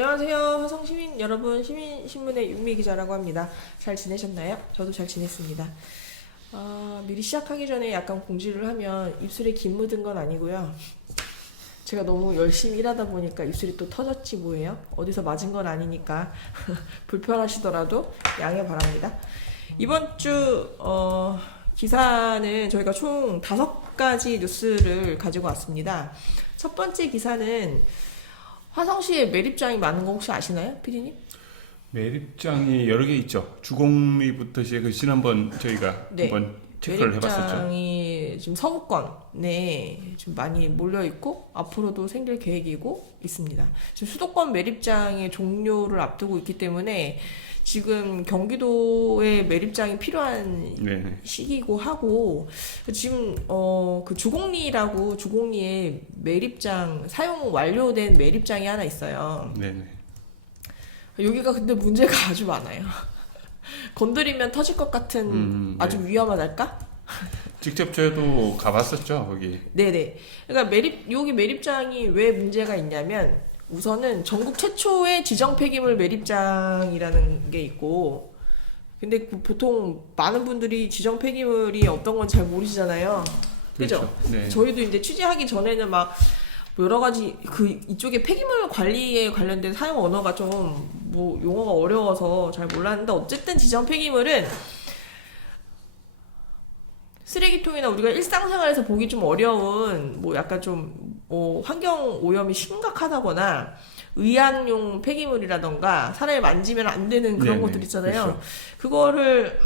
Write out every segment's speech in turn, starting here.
안녕하세요. 화성시민 여러분, 시민신문의 윤미 기자라고 합니다. 잘 지내셨나요? 저도 잘 지냈습니다. 미리 시작하기 전에 약간 공지를 하면 입술에 김 묻은 건 아니고요. 제가 너무 열심히 일하다 보니까 입술이 또 터졌지 뭐예요? 어디서 맞은 건 아니니까 불편하시더라도 양해 바랍니다. 이번 주 기사는 저희가 총 5가지 뉴스를 가지고 왔습니다. 첫 번째 기사는 화성시에 매립장이 많은 거 혹시 아시나요, 피디님? 매립장이 여러 개 있죠. 주공리부터 시작해 지난번 저희가 네. 한번 체크를 해봤었죠. 매립장이 지금 서구권에 좀 많이 몰려 있고 앞으로도 생길 계획이고 있습니다. 지금 수도권 매립장의 종료를 앞두고 있기 때문에 지금 경기도에 매립장이 필요한 네네. 시기고 하고 지금 그 주공리에 매립장 사용 완료된 매립장이 하나 있어요. 네네. 여기가 근데 문제가 아주 많아요. 건드리면 터질 것 같은 아주 네. 위험하달까? 직접 저도 가봤었죠 거기. 네네. 그러니까 여기 매립장이 왜 문제가 있냐면 우선은 전국 최초의 지정 폐기물 매립장이라는 게 있고, 근데 보통 많은 분들이 지정 폐기물이 어떤 건 잘 모르시잖아요. 그죠? 그렇죠. 네. 저희도 이제 취재하기 전에는 막 여러 가지 이쪽에 폐기물 관리에 관련된 사용 언어가 좀 뭐 용어가 어려워서 잘 몰랐는데 어쨌든 지정 폐기물은 쓰레기통이나 우리가 일상생활에서 보기 좀 어려운 뭐 약간 좀 환경 오염이 심각하다거나 의약용 폐기물이라던가 사람이 만지면 안 되는 그런 네네. 것들 있잖아요. 그렇죠. 그거를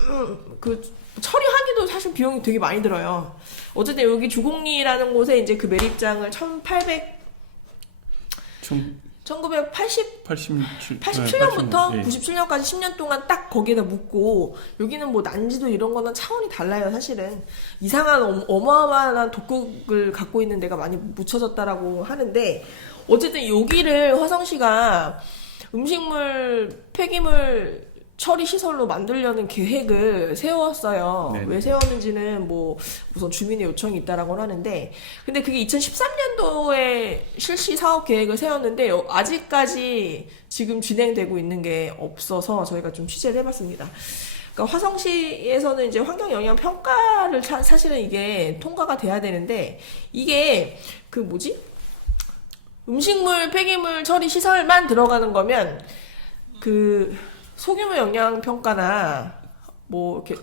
처리하기도 사실 비용이 되게 많이 들어요. 어쨌든 여기 주공리라는 곳에 이제 그 매립장을 1987년부터 97년까지 10년 동안 딱 거기에다 묻고, 여기는 뭐 난지도 이런 거는 차원이 달라요. 사실은 이상한 어마어마한 독극을 갖고 있는 데가 많이 묻혀졌다라고 하는데, 어쨌든 여기를 화성시가 음식물 폐기물 처리 시설로 만들려는 계획을 세웠어요. 네네. 왜 세웠는지는 뭐 우선 주민의 요청이 있다라고 하는데, 근데 그게 2013년도에 실시 사업 계획을 세웠는데 아직까지 지금 진행되고 있는 게 없어서 저희가 좀 취재를 해봤습니다. 그러니까 화성시에서는 이제 환경 영향 평가를 사실은 이게 통과가 돼야 되는데, 이게 음식물 폐기물 처리 시설만 들어가는 거면 소규모 영양 평가나 뭐 이렇게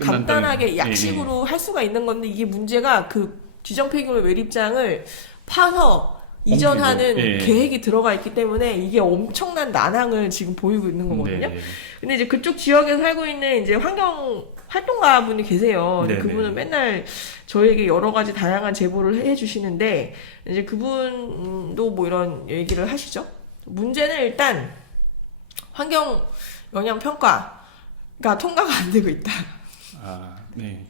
간단하게 약식으로 할 수가 있는 건데, 이게 문제가 그 지정 폐기물 매립장을 파서 이전하는 계획이 들어가 있기 때문에 이게 엄청난 난항을 지금 보이고 있는 거거든요. 네네. 근데 이제 그쪽 지역에 살고 있는 이제 환경 활동가 분이 계세요. 네네. 그분은 맨날 저희에게 여러 가지 다양한 제보를 해주시는데, 이제 그분도 뭐 이런 얘기를 하시죠. 문제는 일단 환경 영향 평가가 통과가 안 되고 있다. 네.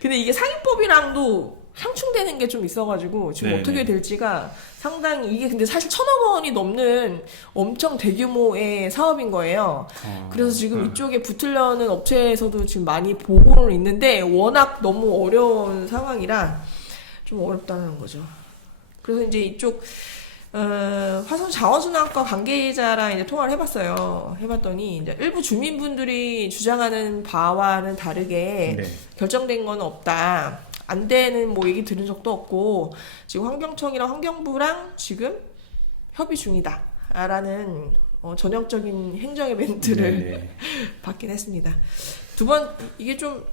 근데 이게 상위법이랑도 상충되는 게 좀 있어가지고 지금 네네. 어떻게 될지가 상당히, 이게 근데 사실 1,000억 원이 넘는 엄청 대규모의 사업인 거예요. 그래서 지금 이쪽에 붙으려는 업체에서도 지금 많이 보고는 있는데 워낙 너무 어려운 상황이라 좀 어렵다는 거죠. 그래서 이제 이쪽 화성 자원순환과 관계자랑 이제 통화를 해봤더니 이제 일부 주민분들이 주장하는 바와는 다르게 네. 결정된 건 없다. 안 되는 뭐 얘기 들은 적도 없고 지금 환경청이랑 환경부랑 지금 협의 중이다. 라는 전형적인 행정의 멘트를 네네. 받긴 했습니다. 이게 좀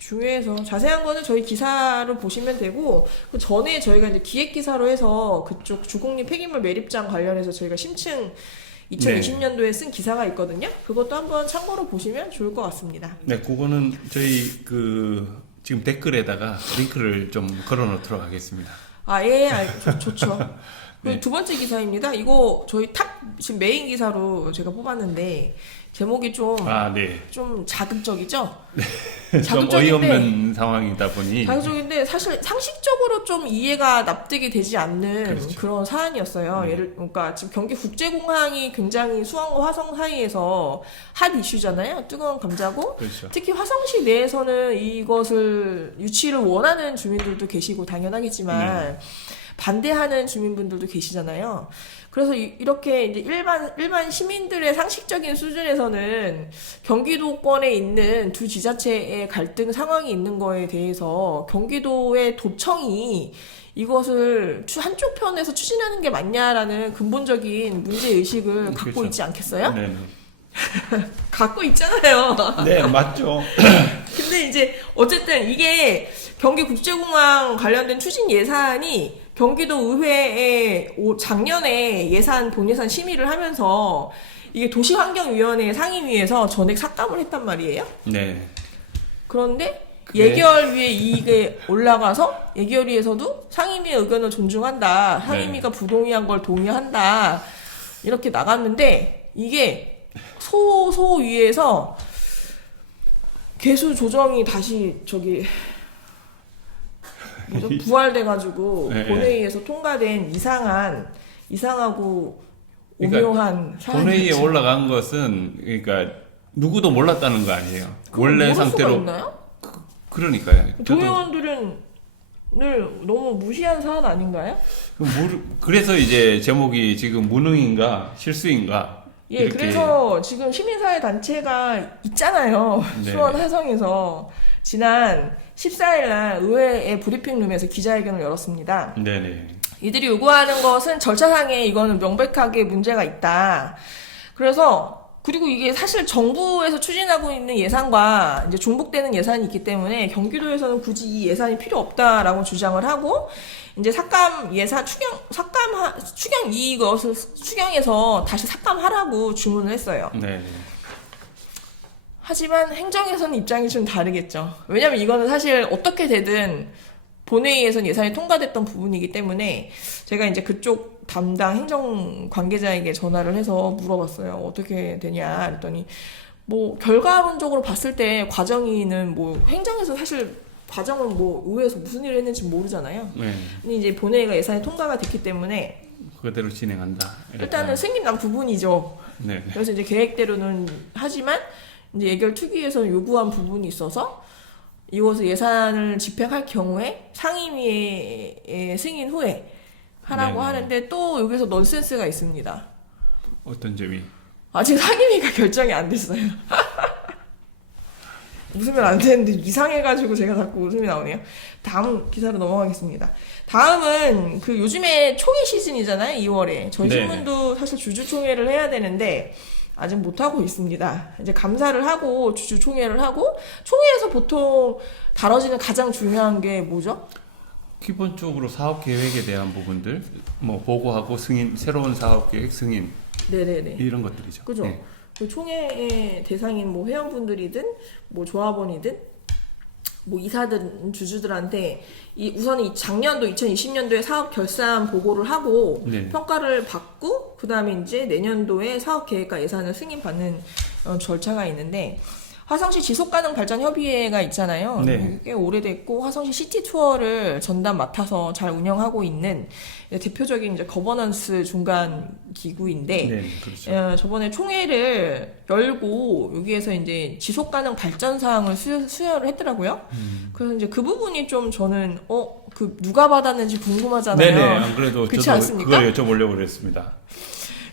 중요해서 자세한 거는 저희 기사를 보시면 되고, 그 전에 저희가 이제 기획 기사로 해서 그쪽 주공리 폐기물 매립장 관련해서 저희가 심층 2020년도에 쓴 기사가 있거든요. 그것도 한번 참고로 보시면 좋을 것 같습니다. 네, 그거는 저희 지금 댓글에다가 링크를 좀 걸어놓도록 하겠습니다. 예, 좋죠. 네. 두 번째 기사입니다. 이거 저희 지금 메인 기사로 제가 뽑았는데, 제목이 좀 네. 자극적이죠? 좀 어이없는 상황이다 보니. 자극적인데 사실 상식적으로 좀 이해가 납득이 되지 않는 그렇죠. 그런 사안이었어요. 그러니까 지금 경기 국제공항이 굉장히 수원과 화성 사이에서 핫 이슈잖아요. 뜨거운 감자고. 그렇죠. 특히 화성시 내에서는 이것을 유치를 원하는 주민들도 계시고 당연하겠지만 반대하는 주민분들도 계시잖아요. 그래서 이렇게 이제 일반 시민들의 상식적인 수준에서는 경기도권에 있는 두 지자체의 갈등 상황이 있는 거에 대해서 경기도의 도청이 이것을 한쪽 편에서 추진하는 게 맞냐라는 근본적인 문제의식을 갖고 그렇죠. 있지 않겠어요? 네, 갖고 있잖아요. 네, 맞죠. 근데 이제 어쨌든 이게 경기국제공항 관련된 추진 예산이 경기도 의회에 작년에 본예산 심의를 하면서 이게 도시환경위원회 상임위에서 전액 삭감을 했단 말이에요. 네. 그런데 그게- 예결위에 이게 올라가서 예결위에서도 상임위의 의견을 존중한다. 상임위가 부동의한 걸 동의한다. 이렇게 나갔는데 이게 소위에서 개수 조정이 다시 부활돼가지고 네. 본회의에서 통과된 이상하고 그러니까 오묘한 본회의에 사안이었죠. 올라간 것은 그러니까 누구도 몰랐다는 거 아니에요. 그걸 원래 모를 수가 상태로 있나요? 그러니까요. 저도 동의원들은 너무 무시한 사안 아닌가요? 그래서 이제 제목이 지금 무능인가 실수인가 예, 이렇게 그래서 지금 시민사회 단체가 있잖아요. 네. 수원 화성에서 지난 14일 날 의회의 브리핑룸에서 기자회견을 열었습니다. 네네. 이들이 요구하는 것은 절차상에 이거는 명백하게 문제가 있다. 그리고 이게 사실 정부에서 추진하고 있는 예산과 이제 중복되는 예산이 있기 때문에 경기도에서는 굳이 이 예산이 필요 없다라고 주장을 하고 이제 삭감 예산 추경 이것을 추경해서 다시 삭감하라고 주문을 했어요. 네. 하지만 행정에서는 입장이 좀 다르겠죠. 왜냐면 이거는 사실 어떻게 되든 본회의에서는 예산이 통과됐던 부분이기 때문에 제가 이제 그쪽 담당 행정 관계자에게 전화를 해서 물어봤어요. 어떻게 되냐 그랬더니 뭐 결과론적으로 봤을 때 과정이는 뭐 행정에서 사실 과정은 뭐 의회에서 무슨 일을 했는지 모르잖아요. 네. 근데 이제 본회의가 예산이 통과가 됐기 때문에 그대로 진행한다. 일단은 승인난 부분이죠. 네. 그래서 이제 계획대로는 하지만 이제 예결 특위에서 요구한 부분이 있어서 이것을 예산을 집행할 경우에 상임위의 승인 후에 하라고 네네. 하는데 또 여기서 넌센스가 있습니다. 어떤 점이? 아직 상임위가 결정이 안 됐어요. 웃으면 안 되는데 이상해가지고 제가 자꾸 웃음이 나오네요. 다음 기사로 넘어가겠습니다. 다음은 그 요즘에 총회 시즌이잖아요. 2월에. 저희 네. 신문도 사실 주주총회를 해야 되는데 아직 못하고 있습니다. 이제 감사를 하고 주주총회를 하고 총회에서 보통 다뤄지는 가장 중요한 게 뭐죠? 기본적으로 사업 계획에 대한 부분들, 뭐 보고하고 승인, 새로운 사업 계획 승인 네네네. 이런 것들이죠. 그죠? 네. 그 총회의 대상인 뭐 회원분들이든 뭐 조합원이든 뭐 이사들 주주들한테 우선 이 작년도 2020년도에 사업 결산 보고를 하고 네. 평가를 받고 그다음에 이제 내년도에 사업 계획과 예산을 승인받는 절차가 있는데 화성시 지속가능발전협의회가 있잖아요. 네. 꽤 오래됐고 화성시 시티 투어를 전담 맡아서 잘 운영하고 있는 대표적인 이제 거버넌스 중간 기구인데 네, 그렇죠. 저번에 총회를 열고 여기에서 이제 지속가능 발전 사항을 수여를 했더라고요. 그래서 이제 그 부분이 좀 저는 그 누가 받았는지 궁금하잖아요. 네네. 안 그래도 그렇지 저도 않습니까? 그걸 여쭤보려고 그랬습니다.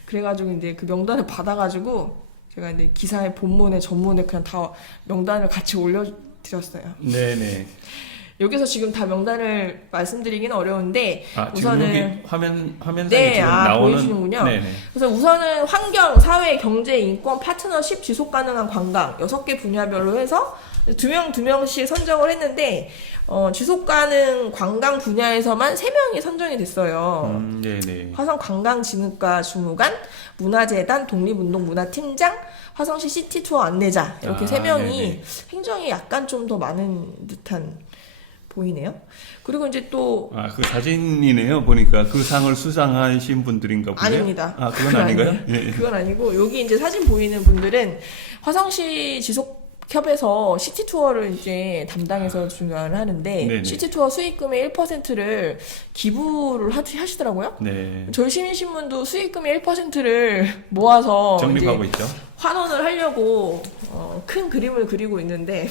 그래가지고 이제 그 명단을 받아가지고 제가 이제 기사의 본문에 전문에 그냥 다 명단을 같이 올려드렸어요. 네네. 여기서 지금 다 명단을 말씀드리기는 어려운데 아, 지금 우선은 여기 화면상에 네, 지금 나오는 보여주시는군요. 네네. 그래서 우선은 환경, 사회, 경제, 인권, 파트너십, 지속 가능한 관광 6개 분야별로 해서 두 명씩 선정을 했는데 지속 가능 관광 분야에서만 3명이 선정이 됐어요. 네네. 화성관광진흥과 주무관, 문화재단, 독립운동문화팀장, 화성시 시티투어 안내자 이렇게 3명이 네네. 행정이 약간 좀 더 많은 듯한 보이네요. 그리고 이제 또 그 사진이네요. 보니까 그 상을 수상하신 분들인가 보네요. 아닙니다. 아, 그건 아닌가요? 아니에요. 예. 그건 아니고 여기 이제 사진 보이는 분들은 화성시 지속협에서 시티 투어를 이제 담당해서 중간을 하는데 네네. 시티 투어 수익금의 1%를 기부를 하시더라고요. 네. 저희 시민신문도 수익금의 1%를 모아서 정립하고 이제 있죠. 환원을 하려고 큰 그림을 그리고 있는데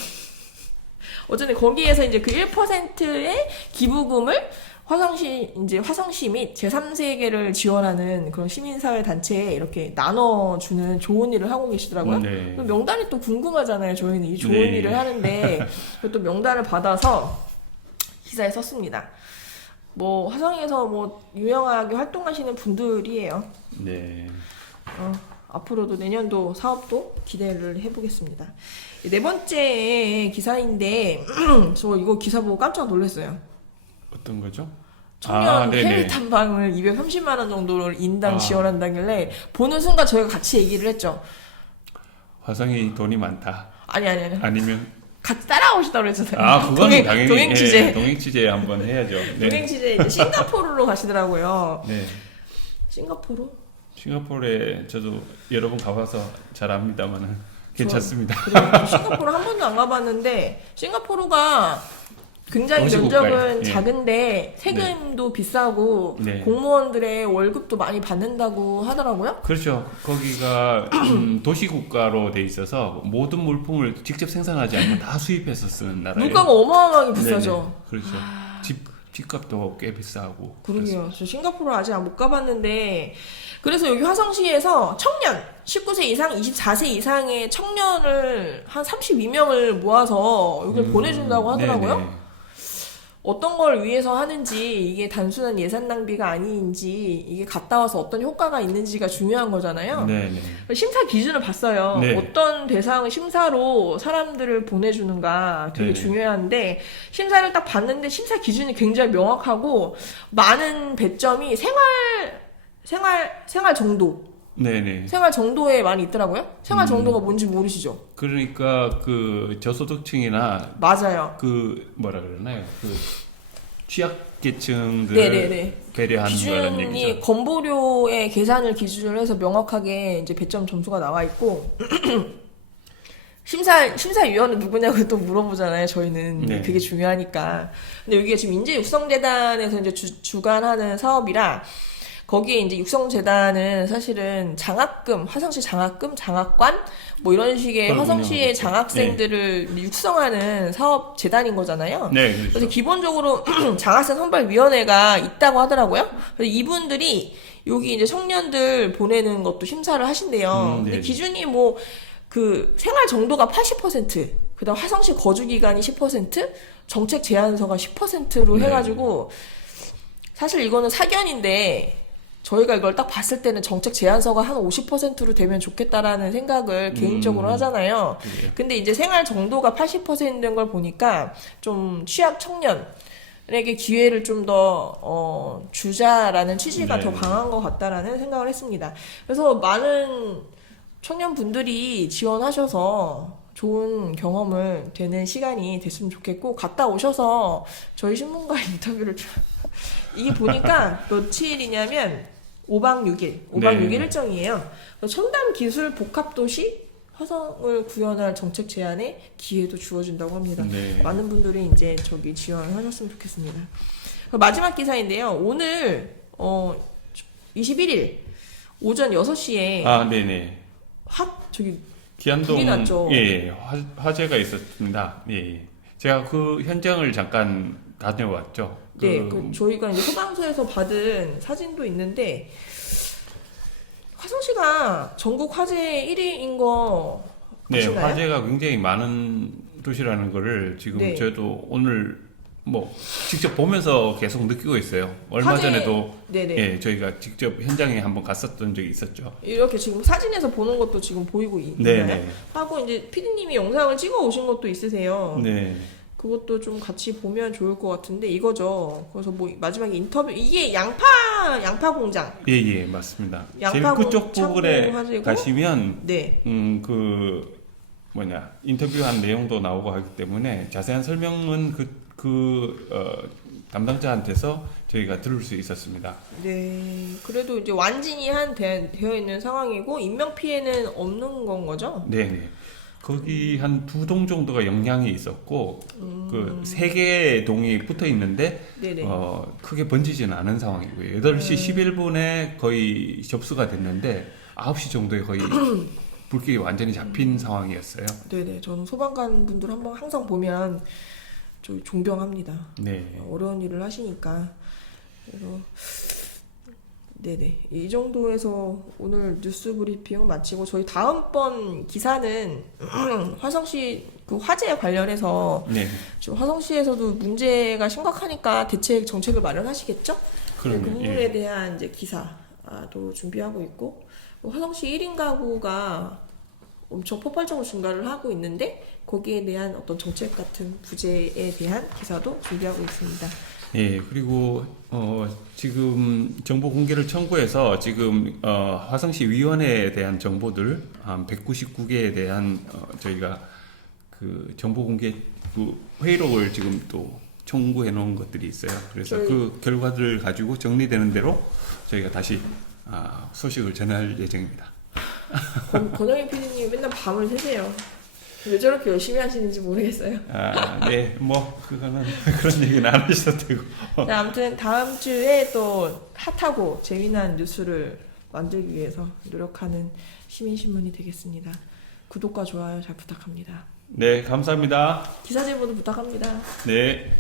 어쨌든 거기에서 이제 그 1%의 기부금을 화성시 및 제3세계를 지원하는 그런 시민사회 단체에 이렇게 나눠주는 좋은 일을 하고 계시더라고요. 네. 명단이 또 궁금하잖아요. 저희는 이 좋은 네. 일을 하는데 또 명단을 받아서 기사에 썼습니다. 뭐 화성에서 뭐 유명하게 활동하시는 분들이에요. 네. 앞으로도 내년도 사업도 기대를 해보겠습니다. 네 번째 기사인데 저 이거 기사 보고 깜짝 놀랐어요. 어떤 거죠? 청년 네네. 해외 탐방을 230만 원 정도를 인당 아. 지원한다길래 보는 순간 저희가 같이 얘기를 했죠. 화성이 돈이 많다. 아니. 아니면 같이 따라오시다고 그랬잖아요. 그건 당연히 동행 취재. 동행 취재 한번 해야죠. 네. 동행 취재 이제 싱가포르로 가시더라고요. 네. 싱가포르? 싱가포르에 저도 여러 번 가봐서 잘 압니다만은 괜찮습니다. 그래요. 싱가포르 한 번도 안 가봤는데 싱가포르가 굉장히 도시국가예요. 면적은 예. 작은데 세금도 비싸고 네. 공무원들의 월급도 많이 받는다고 하더라고요. 그렇죠. 거기가 도시국가로 돼 있어서 모든 물품을 직접 생산하지 않고 다 수입해서 쓰는 나라예요. 물가가 어마어마하게 비싸죠. 네네. 그렇죠. 집값도 꽤 비싸고. 그러게요. 저 싱가포르 아직 못 가봤는데 그래서 여기 화성시에서 청년 19세 이상 24세 이상의 청년을 한 32명을 모아서 여기 보내준다고 하더라고요. 네네. 어떤 걸 위해서 하는지 이게 단순한 예산 낭비가 아닌지 이게 갔다 와서 어떤 효과가 있는지가 중요한 거잖아요. 네네. 심사 기준을 봤어요. 네. 어떤 대상 심사로 사람들을 보내주는가 되게 네. 중요한데 심사를 딱 봤는데 심사 기준이 굉장히 명확하고 많은 배점이 생활 정도. 네네. 생활 정도에 많이 있더라고요. 생활 정도가 뭔지 모르시죠? 그러니까 그 저소득층이나 맞아요. 그 뭐라 그러나요? 그 취약계층들을 네네네. 배려하는 거라는 기준이 얘기죠. 건보료의 계산을 기준으로 해서 명확하게 이제 배점 점수가 나와 있고 심사위원은 누구냐고 또 물어보잖아요. 저희는 네. 그게 중요하니까. 근데 여기가 지금 인재육성재단에서 이제 주관하는 사업이라 거기에 이제 육성재단은 사실은 장학금, 화성시 장학금, 장학관 뭐 이런 식의 그걸 화성시의 운영하고 장학생들을 육성하는 사업 재단인 거잖아요. 네, 그래서 그렇죠. 기본적으로 장학생 선발위원회가 있다고 하더라고요. 그래서 이분들이 여기 이제 청년들 보내는 것도 심사를 하신대요. 근데 네. 기준이 뭐 그 생활 정도가 80%, 그다음 화성시 거주 기간이 10%, 정책 제안서가 10%로 네. 해가지고 사실 이거는 사견인데. 저희가 이걸 딱 봤을 때는 정책 제안서가 한 50%로 되면 좋겠다라는 생각을 개인적으로 하잖아요. 그래요. 근데 이제 생활 정도가 80%인 걸 보니까 좀 취약 청년에게 기회를 좀 더 주자라는 취지가 네. 더 강한 것 같다라는 생각을 했습니다. 그래서 많은 청년분들이 지원하셔서 좋은 경험을 되는 시간이 됐으면 좋겠고 갔다 오셔서 저희 신문과 인터뷰를 이게 보니까 며칠이냐면 5박 6일 네. 일정이에요. 첨단 기술 복합도시 화성을 구현할 정책 제안에 기회도 주어진다고 합니다. 네. 많은 분들이 이제 저기 지원하셨으면 좋겠습니다. 마지막 기사인데요. 오늘 21일 오전 6시에 네네. 불이 불이 났죠. 예, 화재가 있었습니다. 예. 제가 그 현장을 잠깐 다녀왔죠. 네, 저희가 이제 소방서에서 받은 사진도 있는데 화성시가 전국 화재 1위인 거 네, 아시나요? 화재가 굉장히 많은 도시라는 거를 지금 네. 저도 오늘 뭐 직접 보면서 계속 느끼고 있어요. 얼마 화재- 전에도 네네. 예, 저희가 직접 현장에 한번 갔었던 적이 있었죠. 이렇게 지금 사진에서 보는 것도 지금 보이고 있나요? 네네. 하고 이제 피디님이 영상을 찍어 오신 것도 있으세요. 네. 그것도 좀 같이 보면 좋을 것 같은데 이거죠. 그래서 뭐 마지막에 인터뷰 이게 양파 공장. 예, 맞습니다. 제일 양파고 그쪽 부분에 창고 화재고? 가시면 네. 인터뷰한 내용도 나오고 하기 때문에 자세한 설명은 담당자한테서 저희가 들을 수 있었습니다. 네. 그래도 이제 완진이 되어 있는 상황이고 인명 피해는 없는 건 거죠? 네. 거기 한 2동 정도가 영향이 있었고 그 3개의 동이 붙어 있는데 네네. 크게 번지지는 않은 상황이고요. 8시 11분에 거의 접수가 됐는데 9시 정도에 거의 불길이 완전히 잡힌 상황이었어요. 네네. 저는 소방관 분들 한번 항상 보면 저희 존경합니다. 네. 어려운 일을 하시니까. 그래서 네네, 이 정도에서 오늘 뉴스 브리핑 마치고 저희 다음번 기사는 화성시 그 화재 관련해서 네. 지금 화성시에서도 문제가 심각하니까 대책 정책을 마련하시겠죠? 네, 그 그러면 부분에 대한 이제 기사도 준비하고 있고, 화성시 1인 가구가 엄청 폭발적으로 증가를 하고 있는데 거기에 대한 어떤 정책 같은 부재에 대한 기사도 준비하고 있습니다. 예, 그리고 지금 정보 공개를 청구해서 지금 화성시 위원회에 대한 정보들 한 199개에 대한 저희가 그 정보 공개 그 회의록을 지금 또 청구해 놓은 것들이 있어요. 그래서 그 결과들을 가지고 정리되는 대로 저희가 다시 소식을 전할 예정입니다. 권영희 PD님 맨날 밤을 새세요. 왜 저렇게 열심히 하시는지 모르겠어요. 네, 뭐 그거는 그런 얘기는 안 하셔도 되고. 네, 아무튼 다음 주에 또 핫하고 재미난 뉴스를 만들기 위해서 노력하는 시민신문이 되겠습니다. 구독과 좋아요 잘 부탁합니다. 네, 감사합니다. 기사 제보도 부탁합니다. 네.